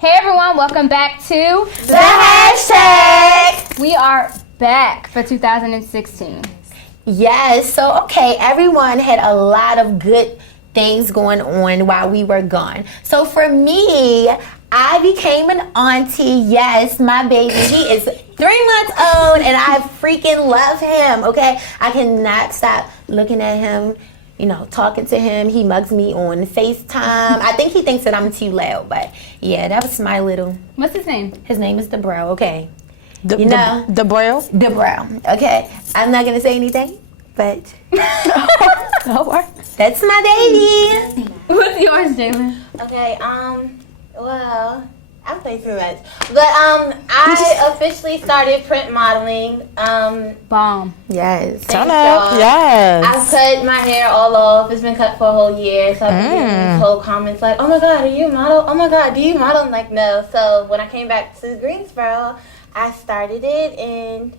Hey everyone, welcome back to The Hashtag. We are back for 2016. Yes, so okay, everyone had a lot of good things going on while we were gone. So for me, I became an auntie. Yes, my baby, he is 3 months old and I freaking love him, okay? I cannot stop looking at him, talking to him. He mugs me on FaceTime. I think he thinks that I'm too loud, but yeah, that was my little... What's his name? His name is DeBro, okay? The DeBro, okay? I'm not going to say anything, but... That's my baby. What's yours, Jalen? Okay, well, I play too much. But I officially started print modeling. Bomb. Yes. Turn up. Yes. I cut my hair all off. It's been cut for a whole year. So I've been getting these whole comments like, oh my God, are you a model? Oh my God, do you model? I'm like, no. So when I came back to Greensboro, I started it and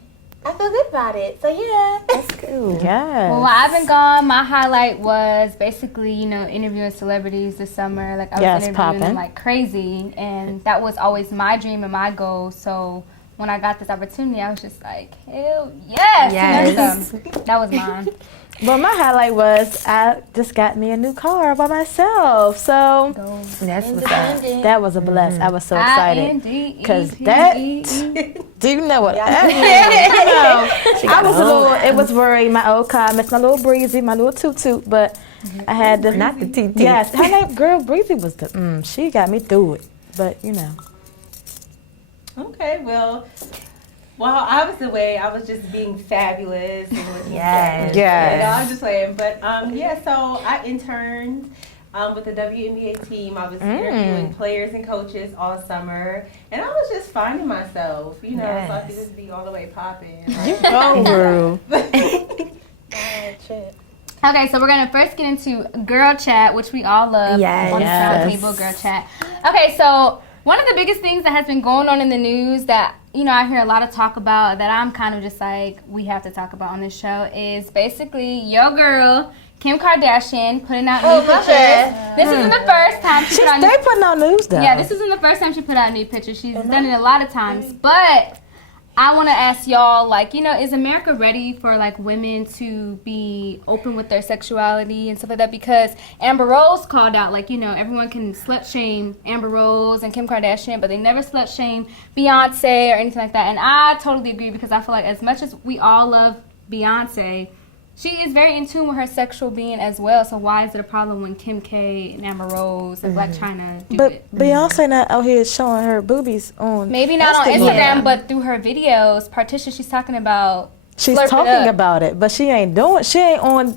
I feel good about it. So yeah. That's cool. Yes. Well, while I've been gone, my highlight was basically, interviewing celebrities this summer. Like, I was interviewing them like crazy, and that was always my dream and my goal. So when I got this opportunity, I was just like, hell yes. Yes. That was mine. Well, my highlight was I just got me a new car by myself. So That's what's up. that was a bless. I was so excited. Because do you know what? I was a little, it was worried. My old car, I missed my little Breezy, my little toot, but I had the... Not the TT. Yes, her name, girl, Breezy was the, she got me through it. But, Okay, well, while I was away, I was just being fabulous and looking Yes. fabulous. Yes. No, I'm just saying. But so I interned with the WNBA team. I was interviewing players and coaches all summer, and I was just finding myself, so I could just be all the way popping. You go, girl. Okay, so we're going to first get into girl chat, which we all love. Yes. On the South Table, girl chat. Okay, so one of the biggest things that has been going on in the news that, I hear a lot of talk about, that I'm kind of just like, we have to talk about on this show, is basically your girl, Kim Kardashian, putting out new pictures. This isn't the first time she put out They putting out news, though. Yeah, this isn't the first time she put out new pictures. She's done it a lot of times. But I want to ask y'all, is America ready for, women to be open with their sexuality and stuff like that? Because Amber Rose called out, everyone can slut shame Amber Rose and Kim Kardashian, but they never slut shame Beyonce or anything like that. And I totally agree, because I feel like as much as we all love Beyonce, she is very in tune with her sexual being as well. So why is it a problem when Kim K and Amber Rose and Blac Chyna do it? But Beyonce not out here showing her boobies on Maybe not on Instagram, but through her videos, Partition, she's talking about. She's talking about it, but she ain't on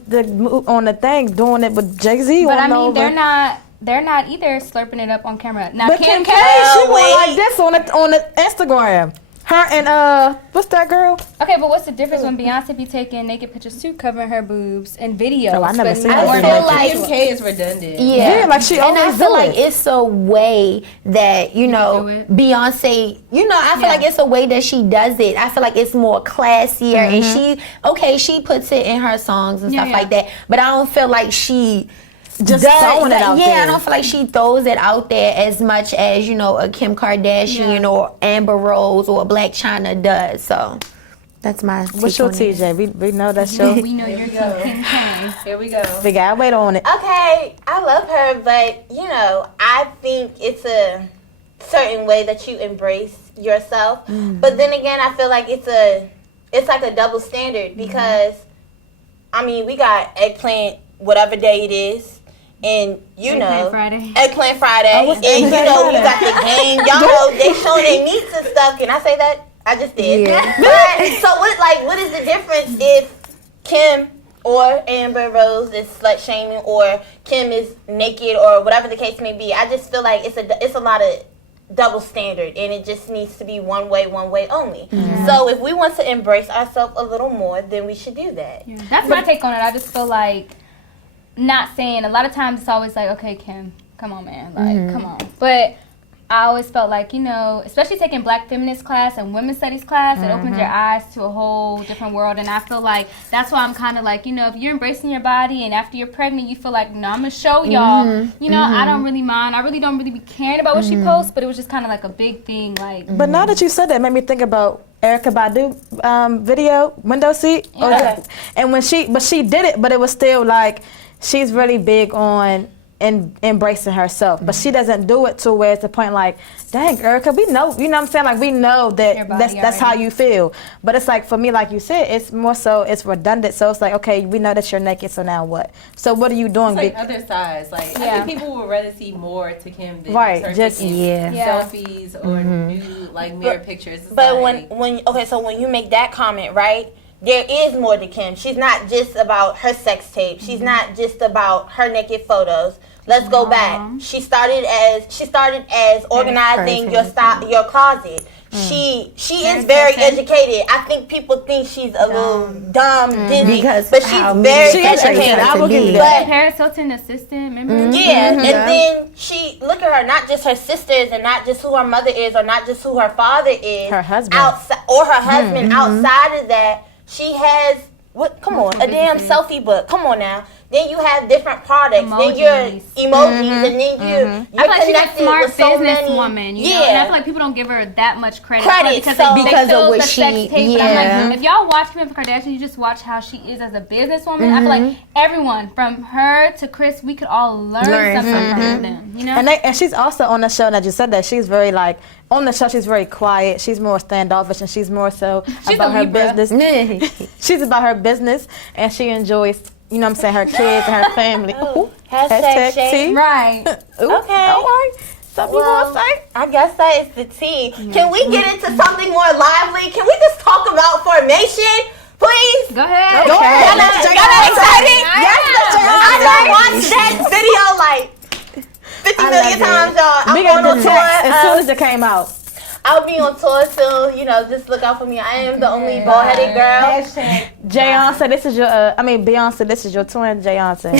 the thing doing it with Jay-Z. But I mean, they're not either slurping it up on camera. Now But Kim K, she went like this on the Instagram. Her and what's that girl? Okay, but what's the difference when Beyonce be taking naked pictures too, covering her boobs and videos? Oh, I never seen I that. feel like Kim K is redundant. Yeah, like she always and I feel do like it. it's a way that Beyonce. I feel like it's a way that she does it. I feel like it's more classier, and she puts it in her songs and stuff like that. But I don't feel like she just throwing it out there. Yeah, I don't feel like she throws it out there as much as a Kim Kardashian or Amber Rose or Blac Chyna does. So that's my. What's your TJ? We know that's your. We know you're Kim K. Here we go. We gotta wait on it. Okay, I love her, but I think it's a certain way that you embrace yourself. But then again, I feel like it's like a double standard, because we got eggplant whatever day it is. And Eggplant Friday. Eggplant Friday. Oh, and you got the game. Y'all know they showing their meats and stuff. Can I say that? I just did. Yeah. But so what is the difference if Kim or Amber Rose is slut shaming, or Kim is naked, or whatever the case may be? I just feel like it's a lot of double standard, and it just needs to be one way only. So if we want to embrace ourselves a little more, then we should do that. Yeah. That's my take on it. I just feel like, not saying, a lot of times it's always like, okay, Kim, come on, man, come on. But I always felt like, you know, especially taking black feminist class and women's studies class, it opens your eyes to a whole different world. And I feel like that's why I'm kind of like, you know, if you're embracing your body and after you're pregnant, you feel like, no, I'm going to show y'all, you know, I don't really mind. I really don't really be caring about what she posts, but it was just kind of like a big thing. Like, But now that you said that, it made me think about Erykah Badu video, Window Seat. Yeah. And when she did it, but it was still like, she's really big on embracing herself, but she doesn't do it to where it's the point like, dang, Erykah, we know, you know what I'm saying? Like, we know that that's how you feel. But it's like, for me, like you said, it's more so, it's redundant. So it's like, okay, we know that you're naked, so now what? So what are you doing? It's like other sides. Like, I think people would rather see more to Kim than her just taking selfies or nude, like, mirror pictures. It's but like, when you make that comment, right? There is more to Kim. She's not just about her sex tape. She's not just about her naked photos. Let's go back. She started as organizing your closet. She is very educated. I think people think she's a little dumb, Disney, but she's very educated. I will give you that. Paris Hilton assistant, remember? Yeah, and then she, look at her, not just her sisters and not just who her mother is or not just who her father is. Her husband. Outside, or her husband. Outside of that, she has, a damn selfie book. Come on now. Then you have different products. Then you're emojis, and then you're I feel like she's a connected smart with so many. businesswoman, you know? And I feel like people don't give her that much credit because of what the she, sex tape. But I'm like, if y'all watch Kim Kardashian, you just watch how she is as a businesswoman. I feel like everyone, from her to Chris, we could all learn something from them, you know? And she's also on the show, that you said that she's very like, on the show she's very quiet, she's more standoffish, and she's more so about her business. She's about her business, and she enjoys, you know what I'm saying, her kids and her family. Ooh, hashtag shade. Right. Ooh, okay. All right. Something you want to say? I guess that is the tea. Can we get into something more lively? Can we just talk about formation? Please? Go ahead. Y'all not excited? Yes, I done watched that video like 50 million times, y'all. I'm going on tour. As soon as it came out. I'll be on tour soon. You know, just look out for me. I am the only bald-headed girl. Beyonce, this is your, Beyonce, this is your twin, Beyonce.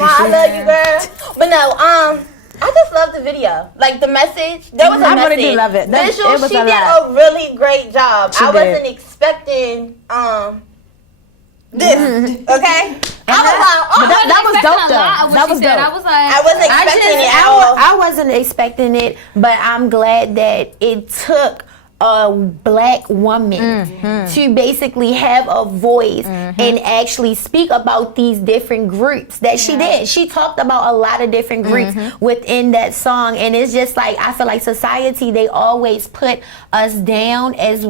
I love you, girl. But no, I just love the video. Like, the message. There was a message. I really do love it. Visual, she did a really great job. I wasn't expecting, this, okay? That was dope, though. That was dope. I was like, I wasn't expecting it at all. I wasn't expecting it, but I'm glad that it took a black woman to basically have a voice and actually speak about these different groups that she did. She talked about a lot of different groups within that song, and it's just like, I feel like society, they always put us down as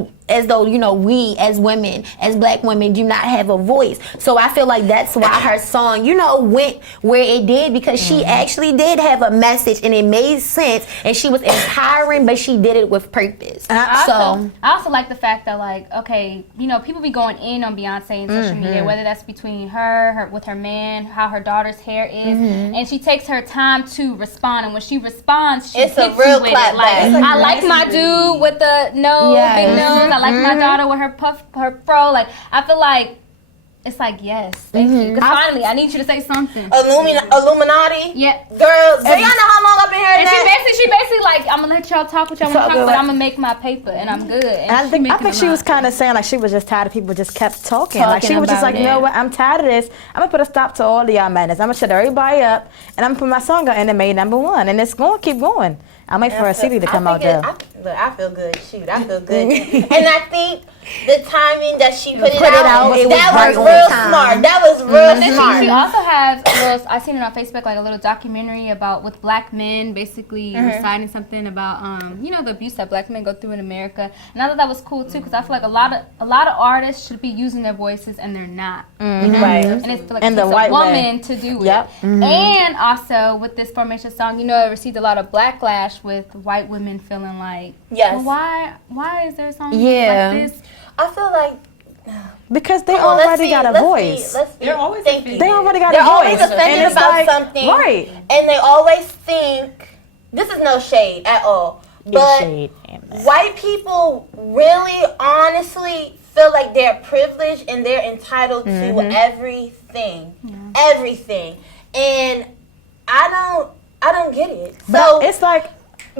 though, you know, we as women, as black women, do not have a voice. So I feel like that's why her song, you know, went where it did, because she actually did have a message and it made sense, and she was empowering, but she did it with purpose. I also like the fact that, like, okay, you know, people be going in on Beyonce in social media, whether that's between her with her man, how her daughter's hair is, and she takes her time to respond, and when she responds, she it's hits a real you with it. Like, I like my dude with the big nose. I like my daughter with her fro. Like, I feel like it's like, yes, thank you. Because finally, I need you to say something. Illuminati? Yeah. Girl, do y'all know how long I've been hearing and that? She basically like, I'm going to let y'all talk what y'all want to talk, but I'm going to make my paper, and I'm good. And I think she was kind of saying, like, she was just tired of people just kept talking. Like, she was just like, you know what, I'm tired of this. I'm going to put a stop to all of y'all madness. I'm going to shut everybody up, and I'm going to put my song out, and it made #1. And it's going to keep going. I'm waiting for a CD to come out, Joe. I feel good. Shoot, I feel good. And I think the timing that she put it out, that was real smart. That was real smart. She also has a little, I seen it on Facebook, like a little documentary about with black men basically reciting something about, you know, the abuse that black men go through in America. And I thought that was cool too, because I feel like a lot of artists should be using their voices and they're not. You know? Right. And it's like and it's the white a woman to do it. And also with this formation song, you know, it received a lot of backlash with white women feeling like, well, why is there a song like this? I feel like because they already got a voice. They're always they already got They're a voice. always offended about like, something, right? And they always think, this is no shade at all, but white people really, honestly feel like they're privileged and they're entitled to everything, everything, and I don't get it. So it's like.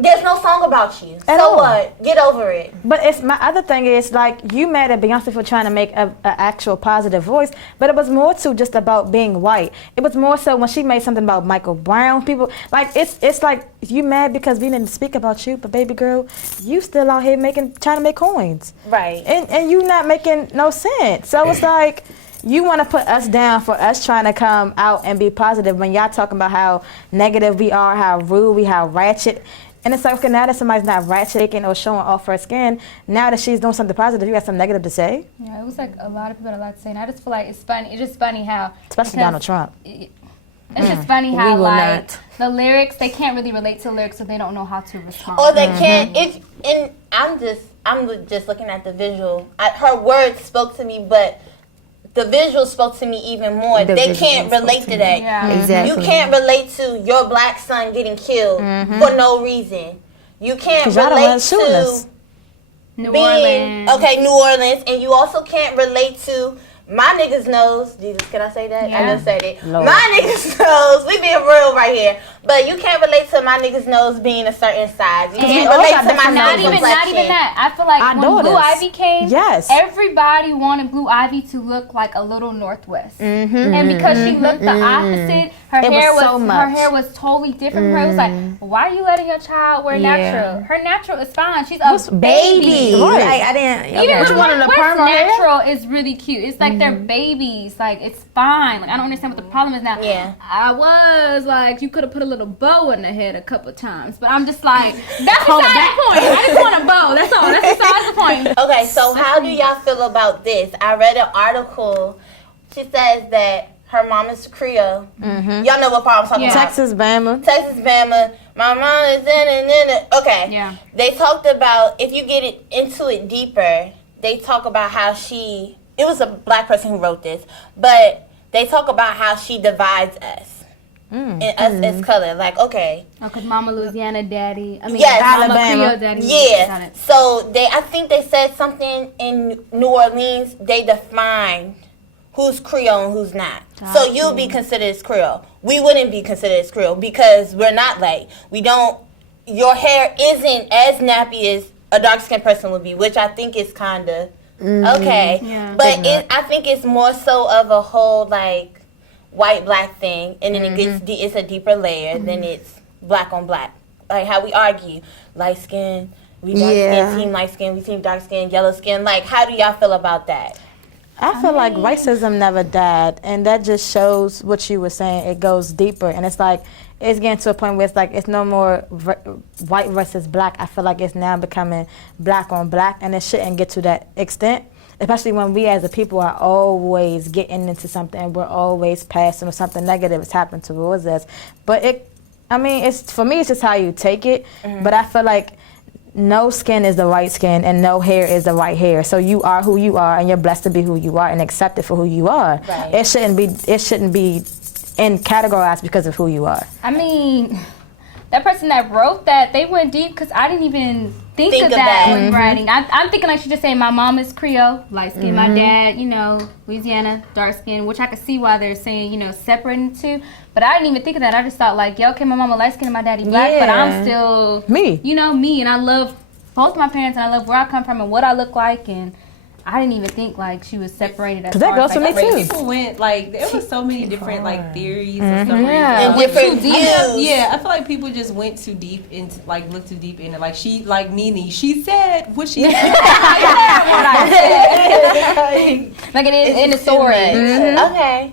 There's no song about you. At so all. what? Get over it. But it's my other thing is like you mad at Beyonce for trying to make a actual positive voice, but it was more to just about being white. It was more so when she made something about Michael Brown. People like it's like you mad because we didn't speak about you, but baby girl, you still out here trying to make coins, Right? and you not making no sense. So it's like. You want to put us down for us trying to come out and be positive when y'all talking about how negative we are, how rude how ratchet. And it's like, okay, now that somebody's not ratcheting or showing off her skin, now that she's doing something positive, you got something negative to say? Yeah, it was like a lot of people had a lot to say. And I just feel like it's funny. It's just funny how... Especially Donald Trump. It's just funny how, will like, not. the lyrics, they can't really relate to the lyrics, so they don't know how to respond. Or they can't. I'm just looking at the visual. Her words spoke to me, but the visual spoke to me even more. They can't relate to that. Yeah. Exactly. You can't relate to your black son getting killed for no reason. You can't relate to New being Orleans. New Orleans, and you also can't relate to my niggas knows. Jesus, can I say that? Yeah. I just said it. Lord. My niggas knows. We being real right here, but you can't relate to my niggas knows being a certain size. You can't relate to my Not nose even complexion. that. I feel like Our when Blue daughters. Ivy came, Yes. everybody wanted Blue Ivy to look like a little Northwest, and because she looked the opposite, her It hair was so her much. hair was totally different. Her it was like, why are you letting your child wear Yeah. natural? Her natural is fine. She's a Baby. Right. Like, I didn't. Even okay. her one of the Northwest perm hair? natural is really cute. It's like they're babies. Like, it's fine. Like, I don't understand what the problem is now. Yeah. I was like, you could have put a little bow in the head a couple times, but I'm just like, that's beside the point. I just want a bow. That's all. That's beside the point. Okay, so how do y'all feel about this? I read an article. She says that her mom is Creole. Y'all know what part I'm talking Yeah. about. Texas, Bama. Texas, Bama. My mom is in. Okay. Yeah. They talked about, if you get into it deeper, they talk about how it was a black person who wrote this, but they talk about how she divides us. And us as color. Like, okay. Oh, because Mama Louisiana, Daddy. I mean, Yes, Mama Alabama. Creole, Daddy. Got Yeah. it. So I think they said something in New Orleans, they defined who's Creole and who's not. So you'll be considered as Creole. We wouldn't be considered as Creole because we're not like, your hair isn't as nappy as a dark-skinned person would be, which I think is kind of okay. Yeah. But I think it's more so of a whole, like, white-black thing, and then it gets it's a deeper layer than it's black on black. Like how we argue, light skin, we dark skin, team light skin, we team dark skin, yellow skin. Like, how do y'all feel about that? I feel like racism never died, and that just shows what you were saying. It goes deeper, and it's like it's getting to a point where it's like it's no more white versus black. I feel like it's now becoming black on black, and it shouldn't get to that extent. Especially when we as a people are always getting into something, and we're always passing or something negative has happened towards us. But it's for me, it's just how you take it. But I feel like no skin is the right skin and no hair is the right hair. So you are who you are, and you're blessed to be who you are and accepted for who you are. Right. It shouldn't be in categorized because of who you are. I mean, that person that wrote that, they went deep because I didn't even think of that when writing. I'm thinking like she just saying my mom is Creole, light skin, my dad, Louisiana, dark skin, which I could see why they're saying, separating the two. But I didn't even think of that. I just thought like, okay, my mama light skin and my daddy black, but I'm still me. Me, and I love both my parents, and I love where I come from and what I look like, and I didn't even think like she was separated. As that goes for me too. People went like there was so many different like theories and stuff. And different views. Yeah, I feel like people just went too deep into looked too deep into like Nene. She said what she said. I heard what I said. Like it is in the story. Okay.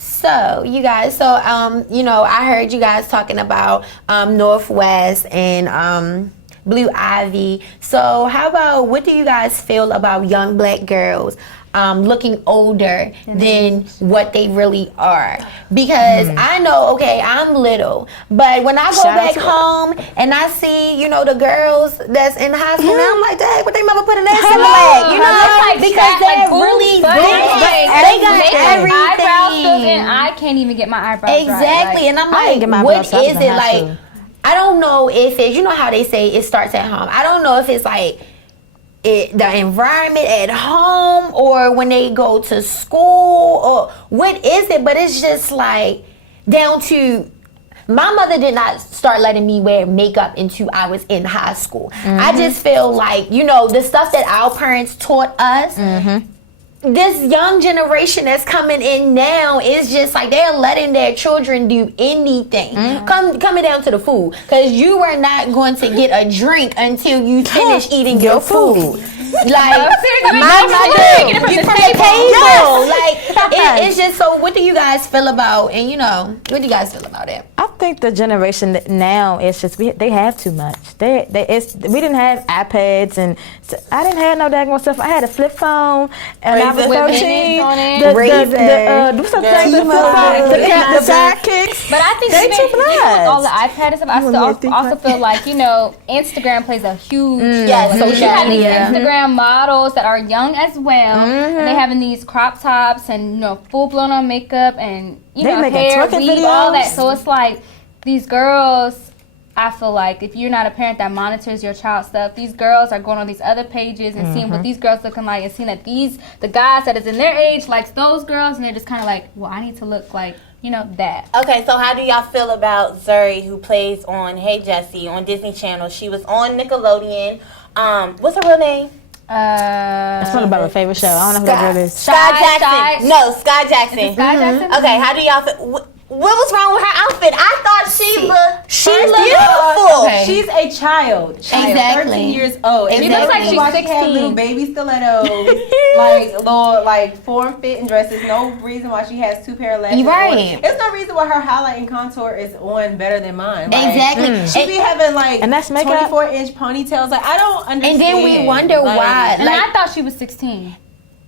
So, you guys, I heard you guys talking about Northwest and Blue Ivy. So, how about, what do you guys feel about young black girls looking older than what they really are? Because I know, okay, I'm little, but when I go back home and I see, the girls that's in high school, now I'm like, dang, what they mama put in that leg, because they're really big. They got everything. Eyebrows and I can't even get my eyebrows Exactly, right. and I'm like, what is it like? I don't know if it's, how they say it starts at home. I don't know if it's like the environment at home or when they go to school or what is it, but it's just like down to my mother did not start letting me wear makeup until I was in high school. I just feel like, you know, the stuff that our parents taught us, this young generation that's coming in now is just like they're letting their children do anything. Coming down to the food, because you are not going to get a drink until you finish eating your food. Like my mother, you from the table. Like it's just so. What do you guys feel about? And you know, what do you guys feel about it? I think the generation that now is just they have too much. We didn't have iPads and I didn't have no daggone stuff. I had a flip phone and I was 13. What's the thing? The sidekicks. But I think even with all the iPad and stuff, I still also feel like, you know, Instagram plays a huge role. You have these Instagram models that are young as well, and they having these crop tops and, you know, full blown on makeup and, you know, hair, weave, all that. So it's like these girls, I feel like if you're not a parent that monitors your child's stuff, these girls are going on these other pages and seeing what these girls looking like and seeing that the guys that is in their age likes those girls, and they're just kind of like, well, I need to look like, you know, that. Okay, so how do y'all feel about Zuri, who plays on Hey Jessie on Disney Channel? She was on Nickelodeon. What's her real name? That's one of my favorite show. I don't know who that girl is. Sky Jackson. No, Sky Jackson. Sky Jackson? Okay, how do y'all feel? What was wrong with her outfit? I thought she looked beautiful. Okay. She's a child. She's 13 years old. She looks like she's 16. She has little baby stilettos, like little, like form-fitting dresses. No reason why she has 2 pair of lashes. Right. There's no reason why her highlight and contour is on better than mine. Like, Exactly. She be having like And that's makeup? 24-inch ponytails. Like I don't understand. And then we wonder why. And I thought she was 16.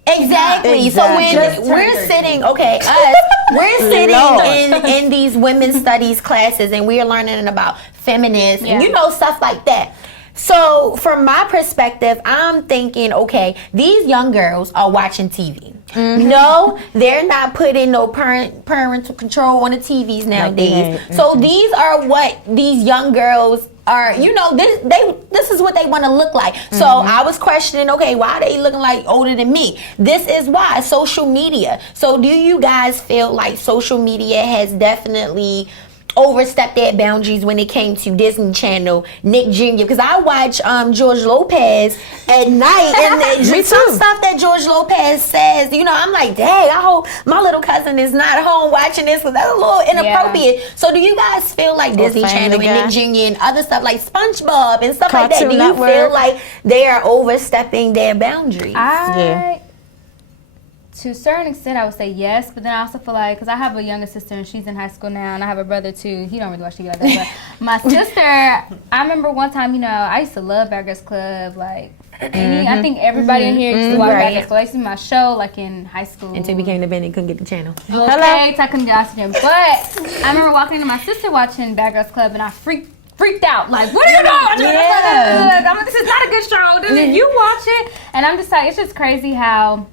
Exactly. So when we're sitting, we're sitting in these women's studies classes and we're learning about feminists and, you know, stuff like that. So from my perspective, I'm thinking, okay, these young girls are watching TV. No, they're not putting no parental control on the TVs nowadays. So these are what these young girls are, you know, this is what they want to look like. So I was questioning, okay, why are they looking like older than me? This is why, social media. So do you guys feel like social media has definitely overstepped their boundaries when it came to Disney Channel, Nick Jr.? Because I watch George Lopez at night, and some stuff that George Lopez says, you know, I'm like, dang, I hope my little cousin is not home watching this, because that's a little inappropriate. So do you guys feel like Disney Channel and Nick Jr. and other stuff like SpongeBob and stuff like that, do you feel like they are overstepping their boundaries? To a certain extent, I would say yes, but then I also feel like, because I have a younger sister and she's in high school now, and I have a brother too. He don't really watch TV like that, but my sister, I remember one time, you know, I used to love Bad Girls Club, like, I think everybody in here used to watch Bad Girls Club. I used to see my show, like, in high school. Until we came to Bennett, couldn't get the channel. Okay, so I couldn't get oxygen. But I remember walking into my sister watching Bad Girls Club, and I freaked out. Like, what are you doing? I'm like, this is not a good show. Then you watch it, and I'm just like, it's just crazy how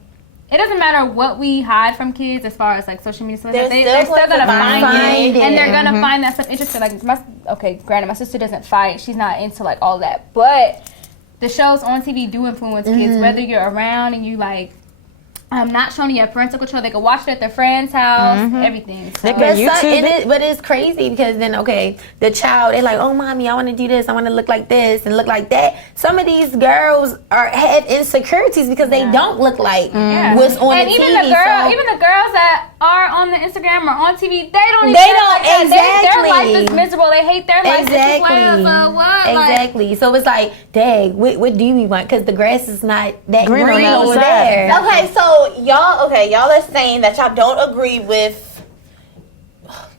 it doesn't matter what we hide from kids as far as like social media stuff. They're still gonna find it, and they're gonna find that stuff interesting. Like, granted, my sister doesn't fight; she's not into like all that. But the shows on TV do influence kids, whether you're around and you like. Not showing you have parental control. They can watch it at their friend's house, everything. So. But it's crazy because then, the child, they're like, oh, mommy, I want to do this. I want to look like this and look like that. Some of these girls have insecurities because they don't look like what's on the TV. And even the girls that are on the Instagram or on TV, they don't like their life is miserable. They hate their life as well. So what? Exactly. So it's like, dang, what do we want? Because the grass is not that green over there. Okay, so y'all are saying that y'all don't agree with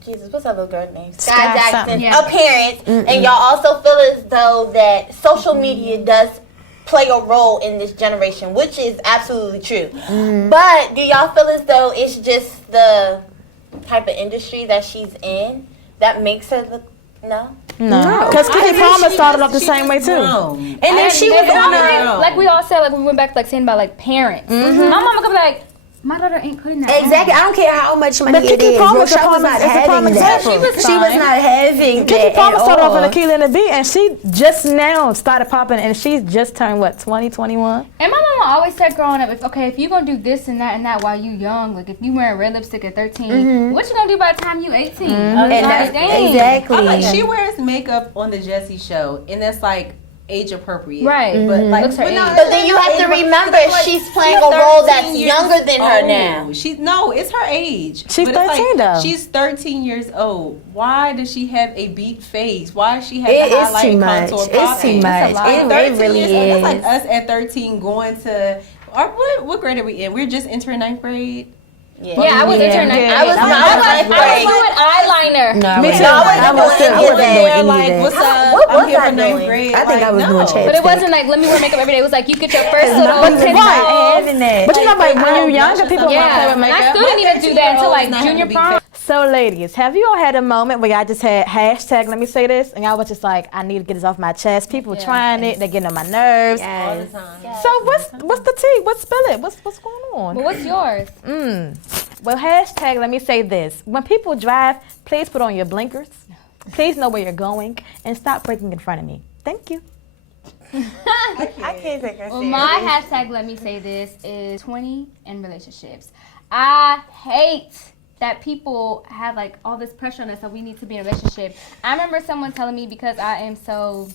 Jesus, what's that little girl's name? Sky Jackson's appearance, and y'all also feel as though that social media does play a role in this generation, which is absolutely true. But do y'all feel as though it's just the type of industry that she's in that makes her look No, because Kiki Palmer started off the same way too. And then she was on like we all said, like we went back to like saying about like parents. My mama could be like, My daughter ain't putting that Exactly. on. I don't care how much money But it Keke is. Palmer Rachel was not having that. She was not having that Keke Palmer at started off in all. Akilah and the Bee, and she just now started popping, and she's just turned, 20, 21? And my mama always said growing up, if you're going to do this and that while you young, like if you wearing red lipstick at 13, what you going to do by the time you 18? And that's exactly. I'm like, she wears makeup on the Jessie show, and that's like age appropriate. Right. But like, Looks her age. But then you have to remember she's playing a role that's younger than her now. It's her age. She's But it's 13 though. She's 13 years old. Why does she have a beat face? Why does she have It the is highlight too much. contour? It's too much. It really is. That's like us at 13 going to. What grade are we in? We're just entering 9th grade. Yeah, I was entering 9th grade. I was doing eyeliner. No, Me too. I wasn't doing any of Like, that. what's up? What I'm was here I for 9th doing? grade. I think I was doing chapstick. But it wasn't like, let me wear makeup every day. It was like, you get your first little But pencil. having that. But you know, like when you're younger, people want to play Yeah, with and makeup. I still didn't even do that until like junior prom. So, ladies, have you all had a moment where y'all just had hashtag, let me say this, and y'all was just like, I need to get this off my chest. People trying it, they're getting on my nerves. All the time. So what's the tea? Spill it? What's going on? But what's yours? Well, hashtag, let me say this. When people drive, please put on your blinkers. Please know where you're going, and stop braking in front of me. Thank you. I can't take her Well, my hashtag, let me say this, is 20 in relationships. I hate that people have like all this pressure on us that we need to be in a relationship. I remember someone telling me, because I am so,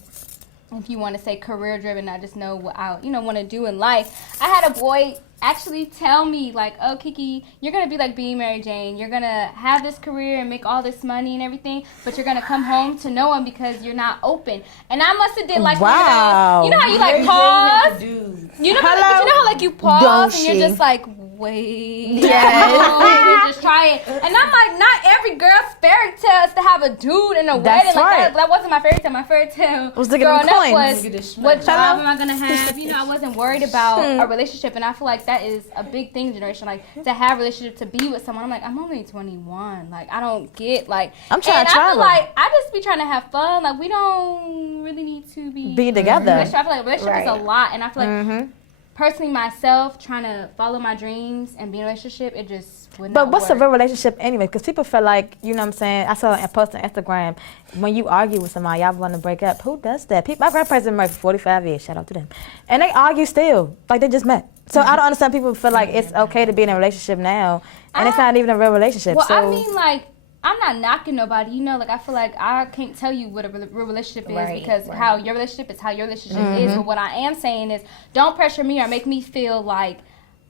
if you want to say career driven, I just know what I want to do in life. I had a boy actually tell me like, oh, Kiki, you're going to be like being Mary Jane. You're going to have this career and make all this money and everything, but you're going to come home to no one because you're not open. And I must have did like, wow. you know how you like pause? You know how like you pause and you're just like, wait. Yes. You just try it. And I'm like, not every girl's fairy tale is to have a dude in a That's wedding. right. Like that wasn't my fairy tale. My fairy tale Was to get growing them up coins. was, what job am I going to have? You know, I wasn't worried about a relationship. And I feel like that is a big thing in generation. Like, to have a relationship, to be with someone. I'm like, I'm only 21. Like, I don't get, like. I'm trying to I travel. feel like, I just be trying to have fun. Like, we don't really need to be together. I feel like a relationship is a lot. And I feel like, personally, myself, trying to follow my dreams and be in a relationship, it just would not But what's work. a real relationship anyway? Because people feel like, you know what I'm saying? I saw a post on Instagram, when you argue with somebody, y'all want to break up. Who does that? My grandparents been married for 45 years. Shout out to them. And they argue still. Like, they just met. So I don't understand people feel like it's okay to be in a relationship now, and it's not even a real relationship. Well, so I mean, like, I'm not knocking nobody. You know, like, I feel like I can't tell you what a real relationship is because how your relationship is how your relationship is. But what I am saying is, don't pressure me or make me feel like,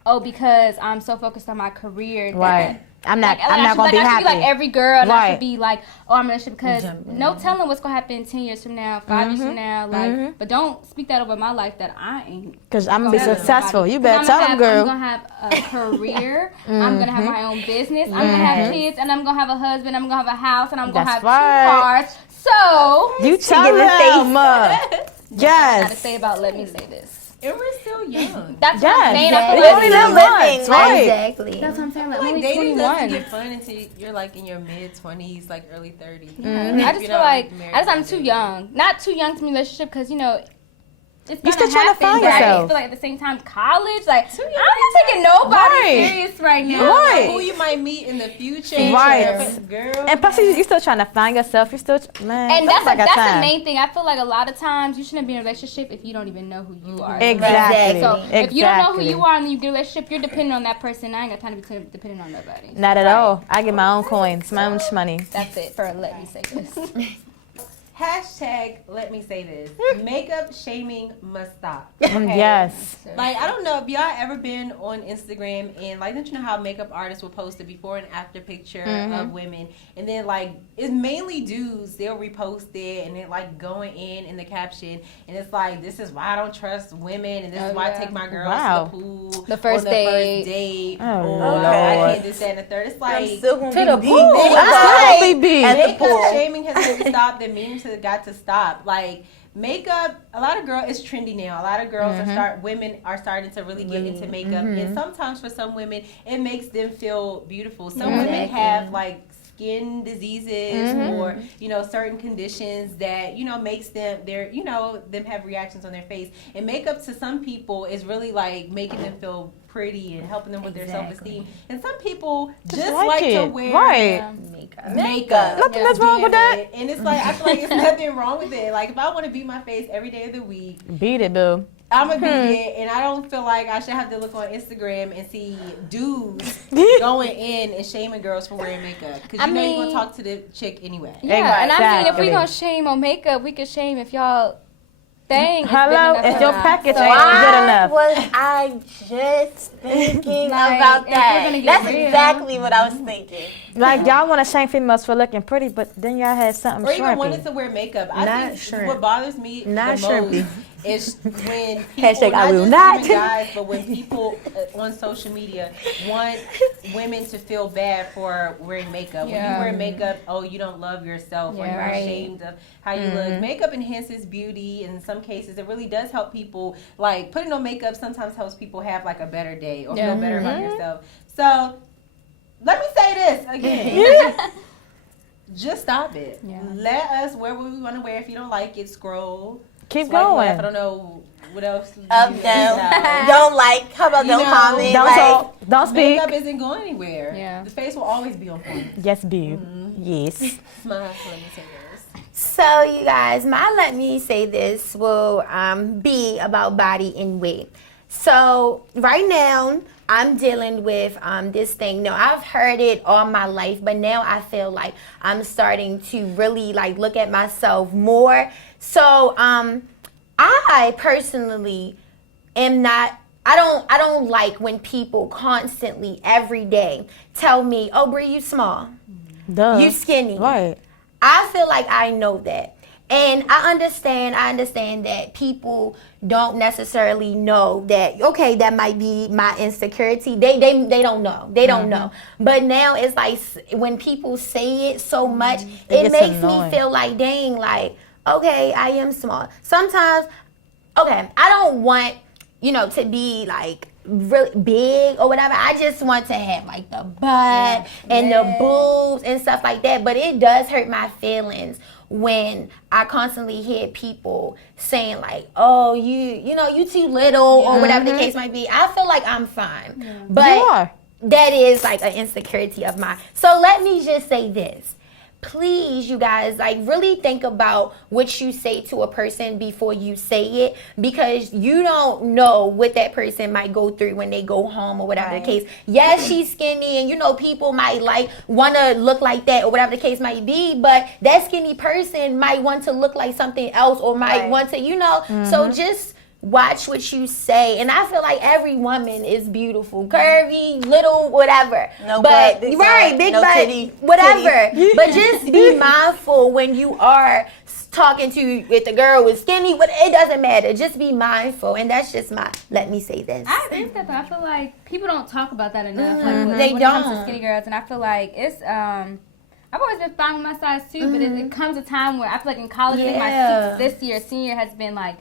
oh, because I'm so focused on my career. Right. I'm not Like, going to be I should happy. be like every girl, and I Right. should be like, oh, I'm in a relationship, because no telling what's going to happen 10 years from now, 5 years from now. Like, but don't speak that over my life that I ain't. Because I'm going to be have successful. nobody. You better tell them, I'm girl. going to have a career. I'm going to have my own business. I'm going to have kids, and I'm going to have a husband. I'm going to have a house, and I'm going to have That's 2 cars. So, You tell them. I Yes. got to say about let me say this. And we're still young. That's what I'm saying. Yes. I feel We like only live once, right? Exactly. that's what I'm saying. Like, I'm Like, only dating doesn't 21. get fun until you're like in your mid 20s, like early 30s. I just feel like I'm too young. Not too young to be in a relationship because, you know, it's You still gonna trying to happen, find but I yourself. feel like at the same time, college, like, I'm not taking nobody Right. serious right now. Right. Who you might meet in the future. Right. Girl. And plus, you still trying to find yourself. You still, man. And that's like the main thing. I feel like a lot of times you shouldn't be in a relationship if you don't even know who you are. Exactly. So if you don't know who you are and you get a relationship, you're dependent on that person. I ain't got time to be dependent on nobody. Not at all. I get my own coins, my own money. That's it for let me say this. Hashtag, let me say this. Makeup shaming must stop. Yes. Like, I don't know if y'all ever been on Instagram and, like, don't you know how makeup artists will post a before and after picture of women? And then, like, it's mainly dudes. They'll repost it and then, like, going in the caption. And it's like, this is why I don't trust women. And this is why I take my girls to the pool. The first on date. Oh, or Lord. I can't this, that, and the third. It's like, I'm still gonna To the be pool. deep. Absolutely be. makeup shaming has got to stop. The memes have got to stop. Like, makeup, a lot of girls, it's trendy now. A lot of girls women are starting to really get into makeup. And sometimes for some women, it makes them feel beautiful. Some women have, like, skin diseases or, you know, certain conditions that, you know, makes them, them have reactions on their face. And makeup to some people is really like making them feel pretty and helping them with their self-esteem. And some people just like to wear makeup. Nothing that's wrong with that. And it's like, I feel like it's nothing wrong with it. Like, if I want to beat my face every day of the week, beat it, boo. I'm gonna beat it, and I don't feel like I should have to look on Instagram and see dudes going in and shaming girls for wearing makeup. Because you know you're gonna talk to the chick anyway. Yeah, and I mean, if we gonna shame on makeup, we could shame if y'all hello, if your package ain't Why good enough. was I just thinking about that? That's exactly what I was thinking. Like, y'all want to shame females for looking pretty, but then y'all had something or even shrimpy. wanted to wear makeup. I think what bothers me the most is when people, Hashtag I will not not. just even guys, but when people on social media want women to feel bad for wearing makeup. When you wear makeup, oh, you don't love yourself, or you're ashamed of how you look. Makeup enhances beauty, and in some cases, it really does help people. Like, putting on makeup sometimes helps people have like a better day or feel better about yourself. So, let me say this again. Just stop it. Yeah. Let us wear what we want to wear. If you don't like it, scroll. Keep going. Left. I don't know what else. Up, down. Don't like. How about don't comment? Don't speak. Makeup isn't going anywhere. Yeah. The face will always be on point. Yes, babe. Yes. Smile. Let me say this. So, you guys, my let me say this will be about body and weight. So, right now, I'm dealing with this thing. Now, I've heard it all my life, but now I feel like I'm starting to really like look at myself more. So, I personally am not. I don't like when people constantly every day tell me, "Oh, Brie, you small, you skinny." Right. I feel like I know that. And I understand that people don't necessarily know that, okay, that might be my insecurity. They don't know. They don't know. But now it's like when people say it so much, it makes me feel like, dang, like, okay, I am small. Sometimes, okay, I don't want, to be like really big or whatever. I just want to have like the butt and the boobs and stuff like that. But it does hurt my feelings when I constantly hear people saying like, oh, you too little or whatever the case might be. I feel like I'm fine. But that is like an insecurity of mine. So let me just say this. Please, you guys, like really think about what you say to a person before you say it, because you don't know what that person might go through when they go home or whatever the case. Yes, she's skinny and people might like want to look like that or whatever the case might be, but that skinny person might want to look like something else or might want to, so just watch what you say. And I feel like every woman is beautiful, curvy, little, whatever. No but butt, big big no butt, titty, whatever. But just be mindful when you are talking with a girl with skinny. It doesn't matter. Just be mindful. And that's just let me say this. I think that I feel like people don't talk about that enough. Like when They it don't. comes to skinny girls, and I feel like it's I've always been fine with my size too, but it comes a time where I feel like in college, I think my this year, senior, has been like,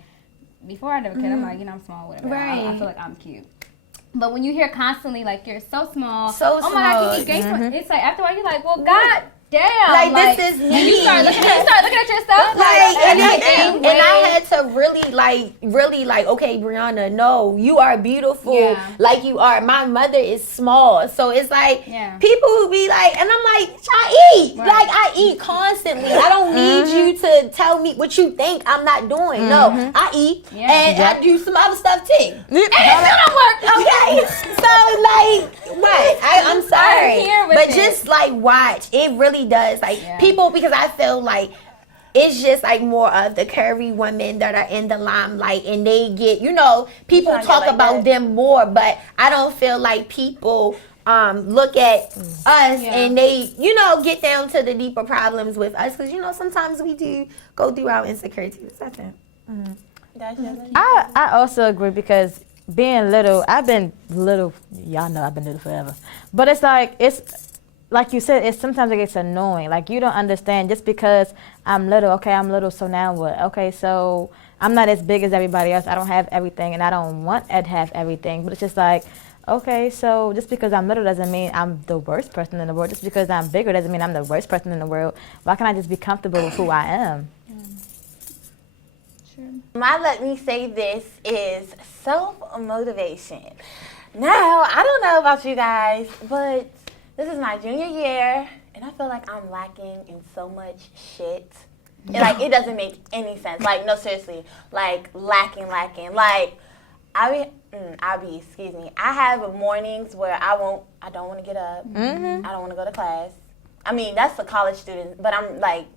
before I never kid, I'm like, I'm small, whatever. Right. I feel like I'm cute. But when you hear constantly, like, you're so small. Oh my God, can you gain some? It's like, after a while, you're like, well, God damn. Like this is me. And you start looking at yourself. And I had to really like, okay, Briana, no, you are beautiful like you are. My mother is small. So it's like, people who be like, and I'm like, I eat. Right. Like, I eat constantly. I don't need you to tell me what you think I'm not doing. No, I eat. And I do some other stuff too. And it still don't work. Okay. So, like, what? I'm sorry. But just, like, watch. It really does. Like, people, because I feel like it's just like more of the curvy women that are in the limelight, and they get, people talk about them more, but I don't feel like people look at us and they, get down to the deeper problems with us, because, sometimes we do go through our insecurities. That's it. I also agree, because being little, I've been little, y'all know I've been little forever, but it's like you said, sometimes it gets annoying. Like, you don't understand, just because I'm little, okay, I'm little, so now what? Okay, so I'm not as big as everybody else. I don't have everything, and I don't want to have everything. But it's just like, okay, so just because I'm little doesn't mean I'm the worst person in the world. Just because I'm bigger doesn't mean I'm the worst person in the world. Why can't I just be comfortable with who I am? My let me say this is self-motivation. Now, I don't know about you guys, but this is my junior year, and I feel like I'm lacking in so much shit. And, like, it doesn't make any sense. Like, no, seriously. Like, lacking. Like, I have mornings where I don't want to get up. I don't want to go to class. I mean, that's for college students, but I'm, like,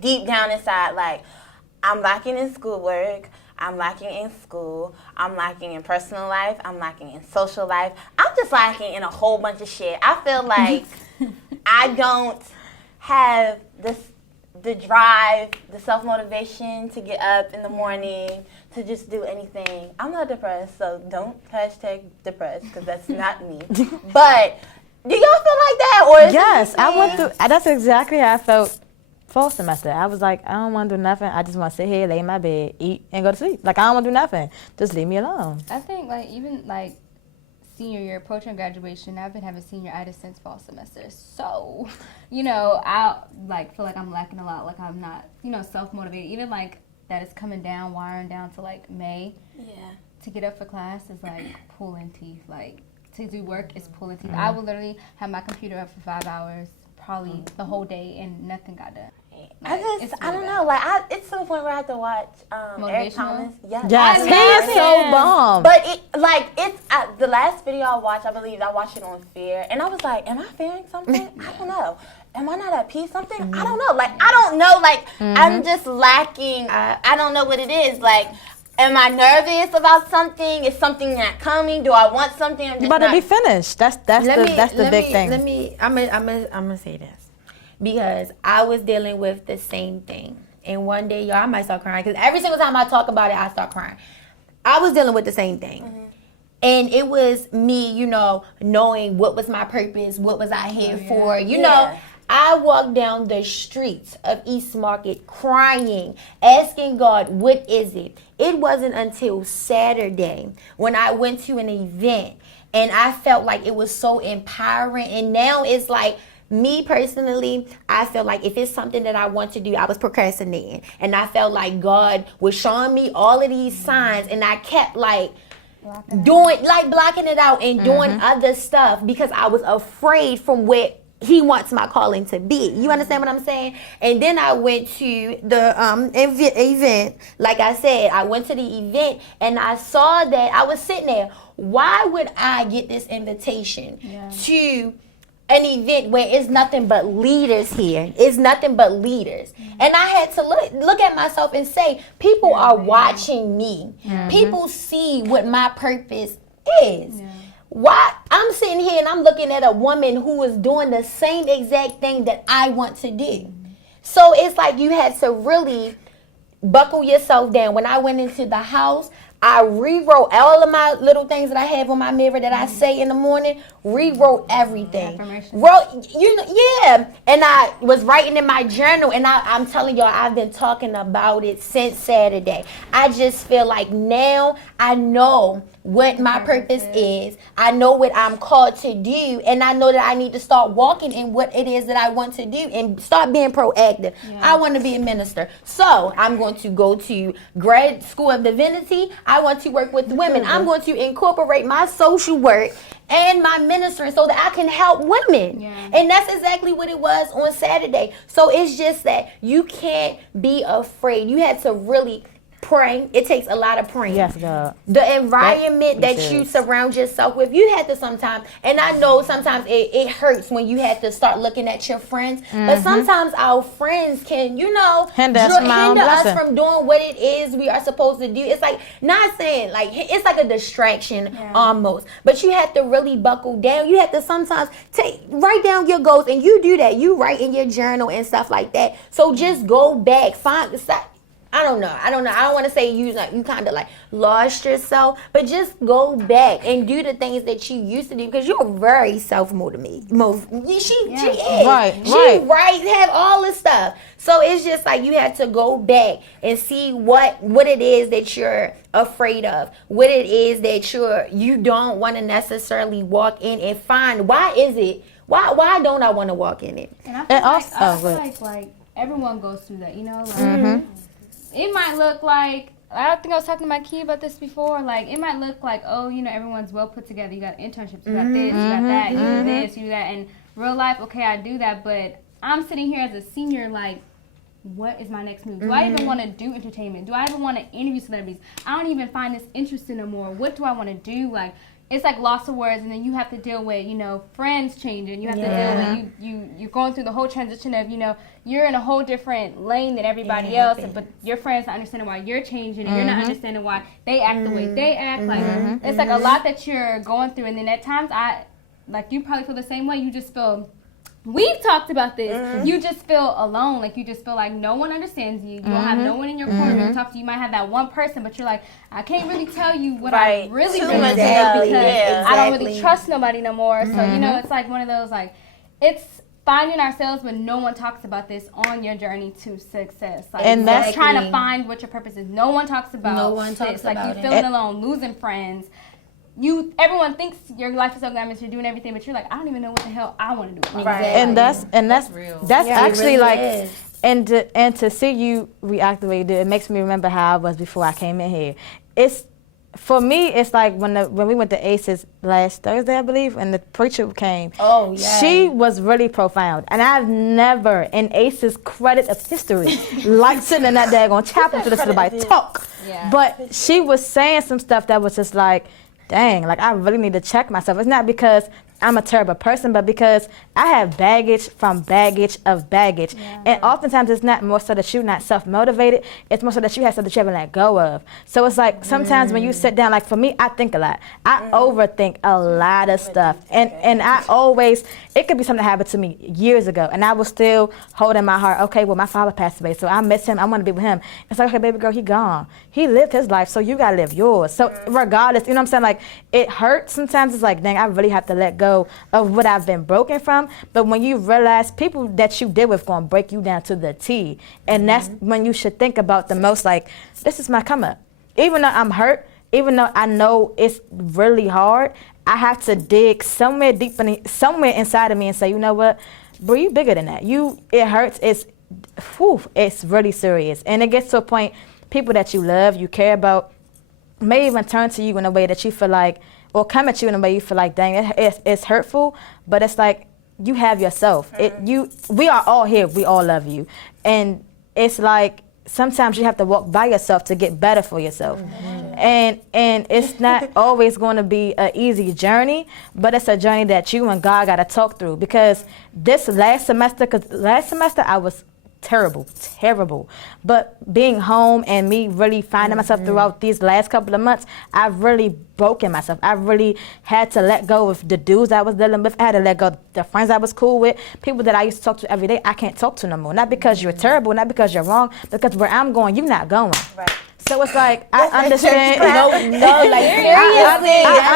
deep down inside, like, I'm lacking in schoolwork. I'm lacking in school. I'm lacking in personal life. I'm lacking in social life. I'm just lacking in a whole bunch of shit. I feel like I don't have the drive, the self-motivation to get up in the morning, to just do anything. I'm not depressed, so don't hashtag depressed, because that's not me. But do y'all feel like that? Or yes, I went through, that's exactly how I felt fall semester. I was like, I don't want to do nothing. I just want to sit here, lay in my bed, eat, and go to sleep. Like, I don't want to do nothing. Just leave me alone. I think, like, even, like, senior year, approaching graduation, I've been having senioritis since fall semester. So, you know, I, like, feel like I'm lacking a lot. Like, I'm not, you know, self-motivated. Even, like, that is coming down, wiring down to, like, May. Yeah. To get up for class is, like, pulling teeth. Like, to do work is pulling teeth. I would literally have my computer up for 5 hours, probably the whole day, and nothing got done. Like, I don't know. Like, it's to the point where I have to watch Eric Thomas. Yes, he is so bomb. But the last video I watched, I believe I watched it on Fear, and I was like, am I fearing something? I don't know. Am I not at peace? Something? I don't know. Like, I don't know. Like, I'm just lacking. I don't know what it is. Like, am I nervous about something? Is something not coming? Do I want something? I'm just about to be finished. That's the big thing. I'm gonna say this. Because I was dealing with the same thing. And one day, y'all, I might start crying. Because every single time I talk about it, I start crying. I was dealing with the same thing. And it was me, you know, knowing what was my purpose, what was I here for. You know, I walked down the streets of East Market crying, asking God, what is it? It wasn't until Saturday when I went to an event. And I felt like it was so empowering. And now it's like, me personally, I feel like if it's something that I want to do, I was procrastinating. And I felt like God was showing me all of these signs, and I kept like blocking it out and doing other stuff because I was afraid from where He wants my calling to be. You understand what I'm saying? And then I went to the event. Like I said, I went to the event and I saw that I was sitting there. Why would I get this invitation to an event where it's nothing but leaders here? It's nothing but leaders. And I had to look at myself and say, people are watching me. People see what my purpose is. Why I'm sitting here and I'm looking at a woman who is doing the same exact thing that I want to do. So it's like you had to really buckle yourself down. When I went into the house, I rewrote all of my little things that I have on my mirror that I say in the morning, rewrote everything. And I was writing in my journal, and I'm telling y'all, I've been talking about it since Saturday. I just feel like now I know what my purpose is. I know what I'm called to do, and I know that I need to start walking in what it is that I want to do and start being proactive. I want to be a minister, so I'm going to go to grad school of divinity. I want to work with women. I'm going to incorporate my social work and my ministering so that I can help women. And that's exactly what it was on Saturday. So it's just that you can't be afraid. You have to really pray. It takes a lot of praying. Yes, God. The environment that you surround yourself with, you have to sometimes, and I know sometimes it hurts when you have to start looking at your friends, but sometimes our friends can, you know, hinder us from doing what it is we are supposed to do. It's like, not saying, like, it's like a distraction almost, but you have to really buckle down. You have to sometimes write down your goals, and you do that. You write in your journal and stuff like that. So just go back, I don't know. I don't want to say you kind of like lost yourself, but just go back and do the things that you used to do because you're very self-motivated. She is. Right. She writes, have all this stuff. So it's just like you have to go back and see what it is that you're afraid of, what it is that you don't want to necessarily walk in and find. Why is it? Why don't I want to walk in it? And I feel like everyone goes through that, you know? Like, it might look like, I don't think I was talking to Mykia about this before, like, it might look like, oh, you know, everyone's well put together. You got internships, you got this, you got that, you do this, you do that. And real life, okay, I do that, but I'm sitting here as a senior, like, what is my next move? Do I even want to do entertainment? Do I even want to interview celebrities? I don't even find this interesting no more. What do I want to do? Like, it's like loss of words, and then you have to deal with, you know, friends changing. You have to deal with you're going through the whole transition of, you know, you're in a whole different lane than everybody else, but your friends not understanding why you're changing, and you're not understanding why they act the way they act. Like, it's like a lot that you're going through, and then at times you probably feel the same way. You just feel. We've talked about this. You just feel alone. Like, you just feel like no one understands you. You don't have no one in your corner to talk to. You might have that one person, but you're like, I can't really tell you what I really do because I don't really trust nobody no more. So, you know, it's like one of those, like, it's finding ourselves, but no one talks about this on your journey to success. Like, and that's trying to find what your purpose is. No one talks about No one talks this. about like, it. you feeling alone, losing friends. Everyone thinks your life is so glamorous, you're doing everything, but you're like, I don't even know what the hell I want to do. Right. And that's real. That's actually really and to see you react the way you did, it makes me remember how I was before I came in here. It's for me, it's like when we went to Aces last Thursday, I believe, and the preacher came. Oh, yeah. She was really profound, and I've never in Aces credit of history like sitting in that daggone chapel to listen to somebody talk. Yeah. But she was saying some stuff that was just like, dang, like I really need to check myself. It's not because I'm a terrible person, but because I have baggage from baggage of baggage. Yeah. And oftentimes it's not more so that you're not self-motivated, it's more so that you have stuff that you haven't let go of. So it's like sometimes when you sit down, like for me, I think a lot. I overthink a lot of stuff. And I always, it could be something that happened to me years ago, and I was still holding my heart, okay, well, my father passed away, so I miss him, I want to be with him. It's like, okay, baby girl, he gone. He lived his life, so you got to live yours. So regardless, you know what I'm saying? Like, it hurts sometimes. It's like, dang, I really have to let go of what I've been broken from. But when you realize people that you deal with going to break you down to the T, and that's when you should think about the most, like, this is my come up. Even though I'm hurt, even though I know it's really hard, I have to dig somewhere deep somewhere inside of me and say, you know what, bro, you bigger than that. It hurts. It's really serious. And it gets to a point, people that you love, you care about, may even turn to you in a way that you feel like, or come at you in a way you feel like, dang, it's hurtful, but it's like, you have yourself. We are all here. We all love you. And it's like, sometimes you have to walk by yourself to get better for yourself. And it's not always going to be an easy journey, but it's a journey that you and God got to talk through. Because this last semester I was terrible. But being home and me really finding myself throughout these last couple of months, I've really broken myself. I really had to let go of the dudes I was dealing with. I had to let go of the friends I was cool with. People that I used to talk to every day, I can't talk to no more. Not because you're terrible, not because you're wrong, because where I'm going, you're not going. Right. So it's like, I understand. I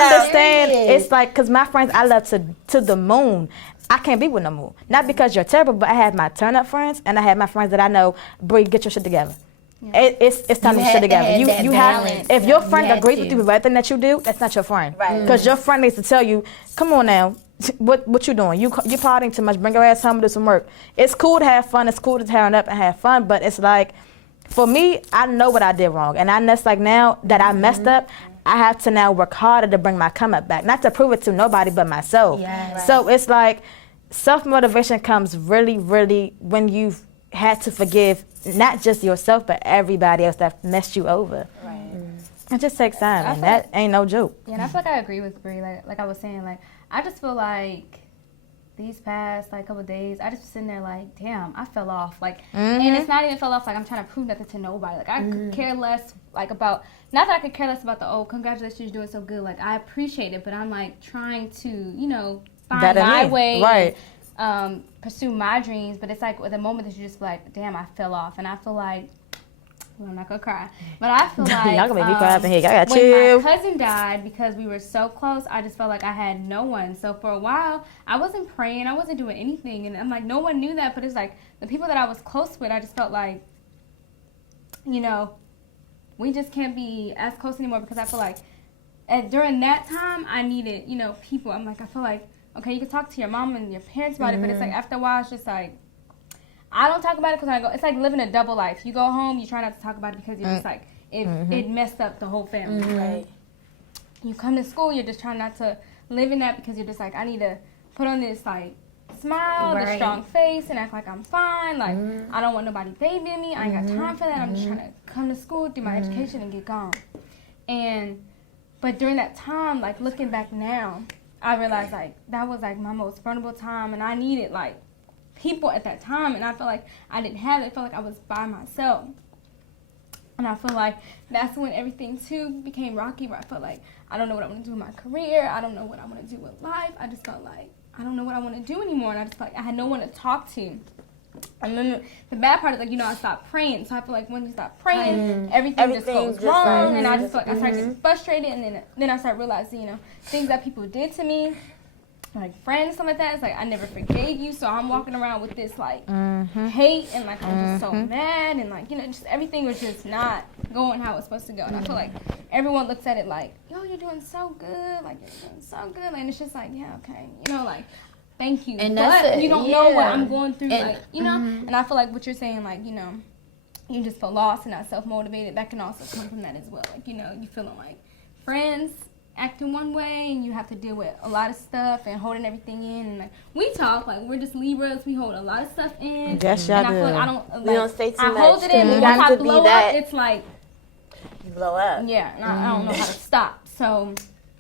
understand. It's like, because my friends, I love to the moon. I can't be with no more. Not because you're terrible, but I have my turn-up friends, and I have my friends that I know, Bree, get your shit together. Yeah. It's time to get shit together. You have, if your friend agrees with you with everything that you do, that's not your friend. Right. Because your friend needs to tell you, come on now, what you doing? You're partying too much. Bring your ass home and do some work. It's cool to have fun. It's cool to turn up and have fun, but it's like, for me, I know what I did wrong, and I know it's like now that I messed up, I have to now work harder to bring my come up back. Not to prove it to nobody but myself. Yes. Right. So it's like, self-motivation comes really, really when you've had to forgive not just yourself, but everybody else that messed you over. Right. It just takes time, and that ain't no joke. Yeah, and I feel like I agree with Bree. Like I was saying, like, I just feel like these past couple of days, I just sitting there like, damn, I fell off. Like, and it's not even fell off like I'm trying to prove nothing to nobody. Like, I could care less about, not that I could care less about the, congratulations, you're doing so good. Like, I appreciate it, but I'm like trying to, find my way, right. Pursue my dreams. But it's like at the moment that you just like, damn, I fell off. And I feel like Well, I'm not gonna cry, but I feel like y'all gonna make me cry up in here. I got when you. my cousin died, because we were so close, I just felt like I had no one. So for a while, I wasn't praying, I wasn't doing anything, and I'm like, no one knew that. But it's like the people that I was close with, I just felt like, you know, we just can't be as close anymore, because I feel like during that time, I needed, you know, people. I'm like, I feel like, okay, you can talk to your mom and your parents about it, but it's like after a while, it's just like, I don't talk about it because I go. It's like living a double life. You go home, you try not to talk about it because you're just like it messed up the whole family. Right? You come to school, you're just trying not to live in that because you're just like, I need to put on this like smile, this strong face, and act like I'm fine. Like I don't want nobody babying me. I ain't got time for that. I'm just trying to come to school, do my education, and get gone. But during that time, like looking back now, I realized like that was like my most vulnerable time, and I needed like people at that time, and I feel like I didn't have it. I felt like I was by myself, and I feel like that's when everything too became rocky, where I felt like I don't know what I want to do in my career, I don't know what I want to do with life. I just felt like I don't know what I want to do anymore, and I just felt like I had no one to talk to. And then the bad part is like, you know, I stopped praying, so I feel like when you stop praying, everything just goes wrong, and I just feel like I started getting frustrated, and then I started realizing, you know, things that people did to me, like friends, something like that. It's like I never forgave you, so I'm walking around with this like hate, and like I'm just so mad, and like, you know, just everything was just not going how it was supposed to go. And I feel like everyone looks at it like, yo, you're doing so good, like you're doing so good, and it's just like, yeah, okay, you know, like thank you, and but you don't know what I'm going through, like, you know. And I feel like what you're saying, like, you know, you just feel lost and not self-motivated, that can also come from that as well. Like, you know, you feeling like friends acting one way, and you have to deal with a lot of stuff and holding everything in. And like, we talk like we're just Libras, we hold a lot of stuff in. Yes, and I feel like I don't, like, we don't say too I much. hold it in, and once I blow up, it's like you blow up. Yeah, and I don't know how to stop. So.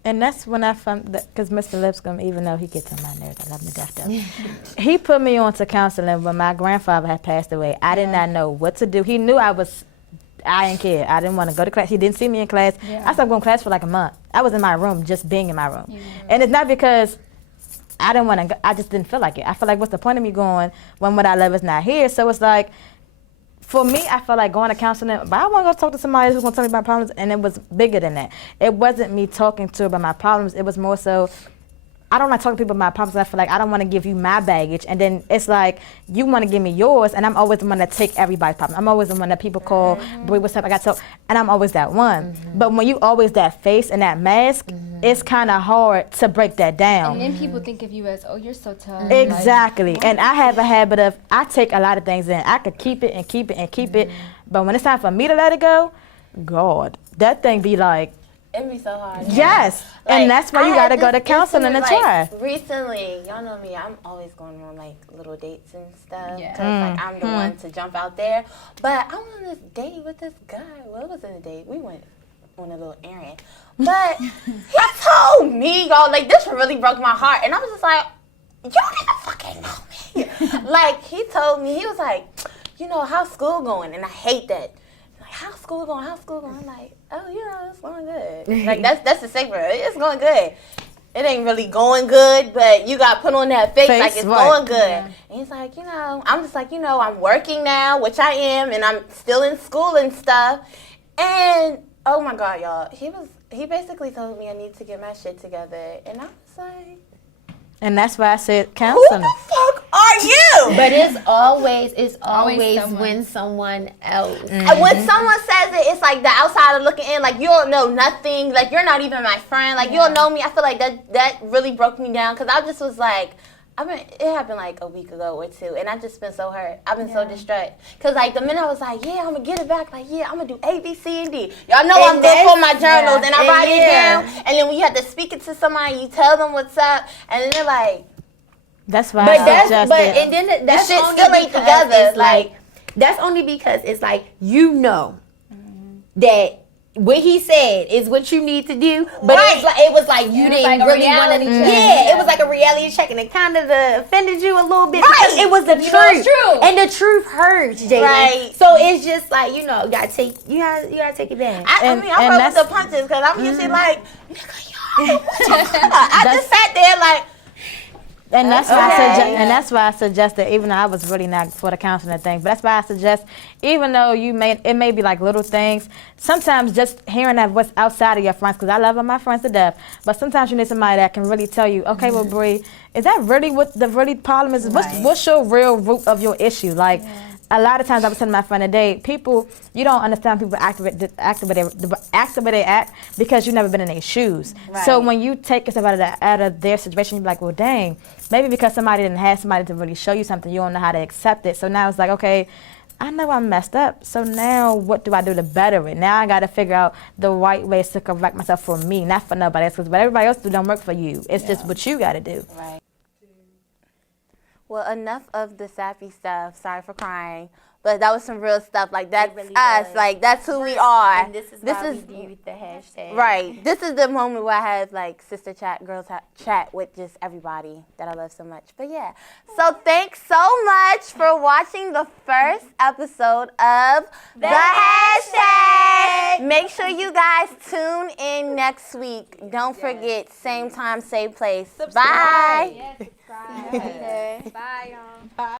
And that's when I found that, because Mr. Lipscomb, even though he gets on my nerves, I love him to death though. He put me on to counseling when my grandfather had passed away. I did not know what to do. He knew I didn't care. I didn't want to go to class. He didn't see me in class. I stopped going to class for like a month. I was in my room, just being in my room. And it's not because I didn't want to go. I just didn't feel like it. I feel like, what's the point of me going when what I love is not here? So it's like, for me, I felt like going to counseling, but I want to go talk to somebody who's going to tell me about problems, and it was bigger than that. It wasn't me talking to her about my problems. It was more so, I don't like talking to people about my problems. I feel like I don't want to give you my baggage, and then it's like you want to give me yours, and I'm always the one that take everybody's problem. I'm always the one that people call, boy, what's up? I got to, and I'm always that one. But when you always that face and that mask, it's kind of hard to break that down. And then people think of you as, oh, you're so tough. Exactly. Like, and I have a habit of, I take a lot of things in. I could keep it and keep it and keep it, but when it's time for me to let it go, God, that thing be like, It'd be so hard. Yes, like, and that's why you gotta go to counseling and try. Recently, y'all know me, I'm always going on like little dates and stuff. Yeah. Cause like I'm the one to jump out there. But I went on this date with this guy. Well, it wasn't a date. We went on a little errand. But he told me, y'all, like this really broke my heart. And I was just like, y'all never fucking know me. Like he told me, he was like, you know, how's school going? And I hate that. Like, how's school going? How's school going? I'm like, oh, you know, it's going good. Like, that's the safe word. It's going good. It ain't really going good, but you got put on that face like it's going good. Yeah. And he's like, you know, I'm just like, you know, I'm working now, which I am, and I'm still in school and stuff. And, oh, my God, y'all, he basically told me I need to get my shit together. And I was like... And that's why I said counseling. Who the fuck are you? But it's always when someone else. When someone says it, it's like the outsider looking in. Like, you don't know nothing. Like, you're not even my friend. Like, you don't know me. I feel like that really broke me down. Because I just was like, it happened like a week ago or two. And I just been so hurt. I've been so distraught. Because, like, the minute I was like, yeah, I'm going to get it back. Like, yeah, I'm going to do A, B, C, and D. Y'all know I'm good for my journals. And I write it down. And then when you have to speak it to somebody, you tell them what's up. And then they're like... That's why that shit still ain't together. Like, that's only because it's like, you know that what he said is what you need to do, but it was like you didn't really want to. Yeah, it was like a reality check, and it kind of offended you a little bit because it was the truth, and the truth hurts, Jada. Right. So it's just like, you know, you gotta take it down. I mean, I roll with the punches because I'm usually like, nigga, I just sat there like. And that's why I suggested, even though I was really not for the counseling thing, but that's why I suggest, even though it may be like little things, sometimes just hearing that what's outside of your friends, because I love all my friends to death, but sometimes you need somebody that can really tell you, okay, well, Bree, is that really what the really problem is? What's your real root of your issue? Like, a lot of times I was telling my friend today, people, you don't understand people act the way they act because you've never been in their shoes. Right. So when you take yourself out of their situation, you're like, well, dang, maybe because somebody didn't have somebody to really show you something, you don't know how to accept it. So now it's like, okay, I know I'm messed up. So now what do I do to better it? Now I got to figure out the right ways to correct myself for me, not for nobody else. Because what everybody else do don't work for you. It's just what you got to do. Right. Well, enough of the sappy stuff. Sorry for crying. But that was some real stuff. Like, that's really us. Like, that's who we are. And this is why we do the hashtag. Right. This is the moment where I have, like, sister chat, girls chat with just everybody that I love so much. But, yeah. So, thanks so much for watching the first episode of The Hashtag. Make sure you guys tune in next week. Don't forget, same time, same place. Bye. Yes, subscribe. Bye, y'all.